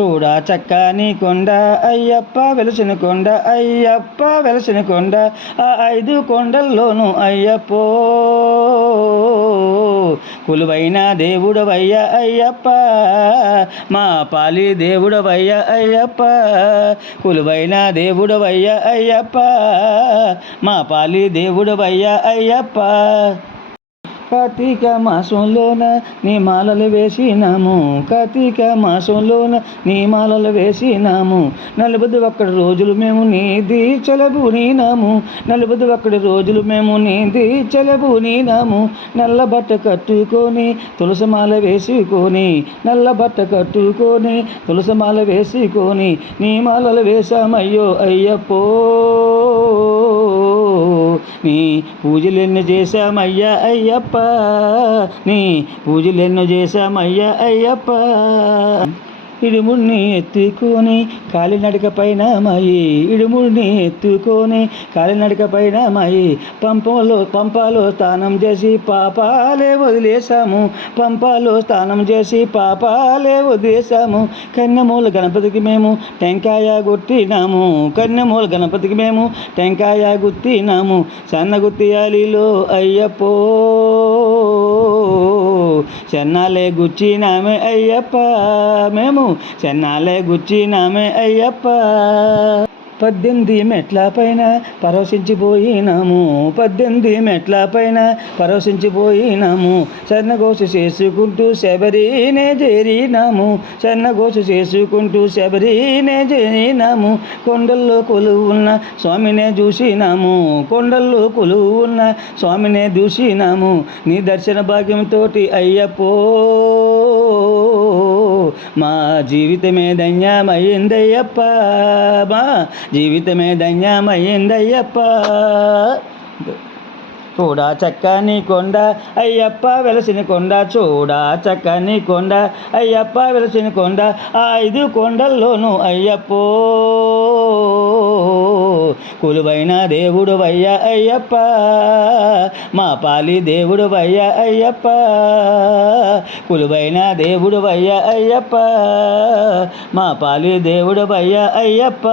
చూడా చక్కని కొండ అయ్యప్ప వెలసిన కొండ అయ్యప్ప వెలసిన కొండ ఆ ఐదు కొండల్లోనూ అయ్యప్పో. కులువైన దేవుడవయ్య అయ్యప్ప మా పాలి దేవుడవయ్య అయ్యప్ప. కులువైన దేవుడవయ్య అయ్యప్ప మా పాలి దేవుడవయ్య అయ్యప్ప. కార్తీక మాసంలోన నీ మాలలు వేసినాము. కార్తీక మాసంలోన నీ మాలలు వేసినాము. నలభై ఒక్కడి రోజులు మేము నీది చెలబునినాము నలభై ఒక్కడి రోజులు మేము నీది చెలబునినాము నల్ల బట్ట కట్టుకొని తులసమాల వేసుకొని నల్ల బట్ట కట్టుకొని తులసమాల వేసుకొని నీ మాలలు వేశామయ్యో అయ్యప్పో. నీ పూజలెన్ను చేశామయ్యా అయ్యప్ప. నీ పూజలెన్ను చేశామయ్యా అయ్యప్ప. ఇడుముడిని ఎత్తుకొని కాలినడక పైన మాయి. ఇడుముడిని ఎత్తుకొని కాలినడక పైన మాయి. పంపలో పంపాలో స్నానం చేసి పాపాలే వదిలేసాము పంపాలో స్నానం చేసి పాపాలే వదిలేసాము కన్నెమూల గణపతికి మేము టెంకాయ గుట్టినాము కన్నెమూల గణపతికి మేము టెంకాయ గుర్తినాము సన్న గుర్తియాలిలో అయ్యప్పో చెన్నాలే గుచ్చినామే అయ్యప్ప మేము చెన్నాలే గుచ్చినామే అయ్యప్ప. పద్దెనిమిది మెట్ల పైన పరవశించిపోయినాము. పద్దెనిమిది మెట్ల పైన పరవశించిపోయినాము. సన్నగోస చేసుకుంటూ శబరినే చేరినాము. సన్నగోస చేసుకుంటూ శబరినే చేరినాము. కొండల్లో కొలువు ఉన్న స్వామినే చూసినాము. కొండల్లో కొలువు ఉన్న స్వామినే చూసినాము. నీ దర్శన భాగ్యంతో అయ్యప్పో మా జీవితమే ధన్యమయ్యిందయ్యప్ప మా జీవితమే ధన్యమయ్యిందయ్యప్ప చూడా చక్కని కొండ అయ్యప్ప వెలసిన కొండ చూడా చక్కని కొండ అయ్యప్ప వెలసిన కొండ ఐదు కొండల్లోనూ అయ్యప్పో. కులువైన దేవుడు వయ్య అయ్యప్ప. మా పాలి దేవుడు వయ్య అయ్యప్ప. కులువైన దేవుడు వయ్య అయ్యప్ప. మా పాలి దేవుడు వయ్య అయ్యప్ప.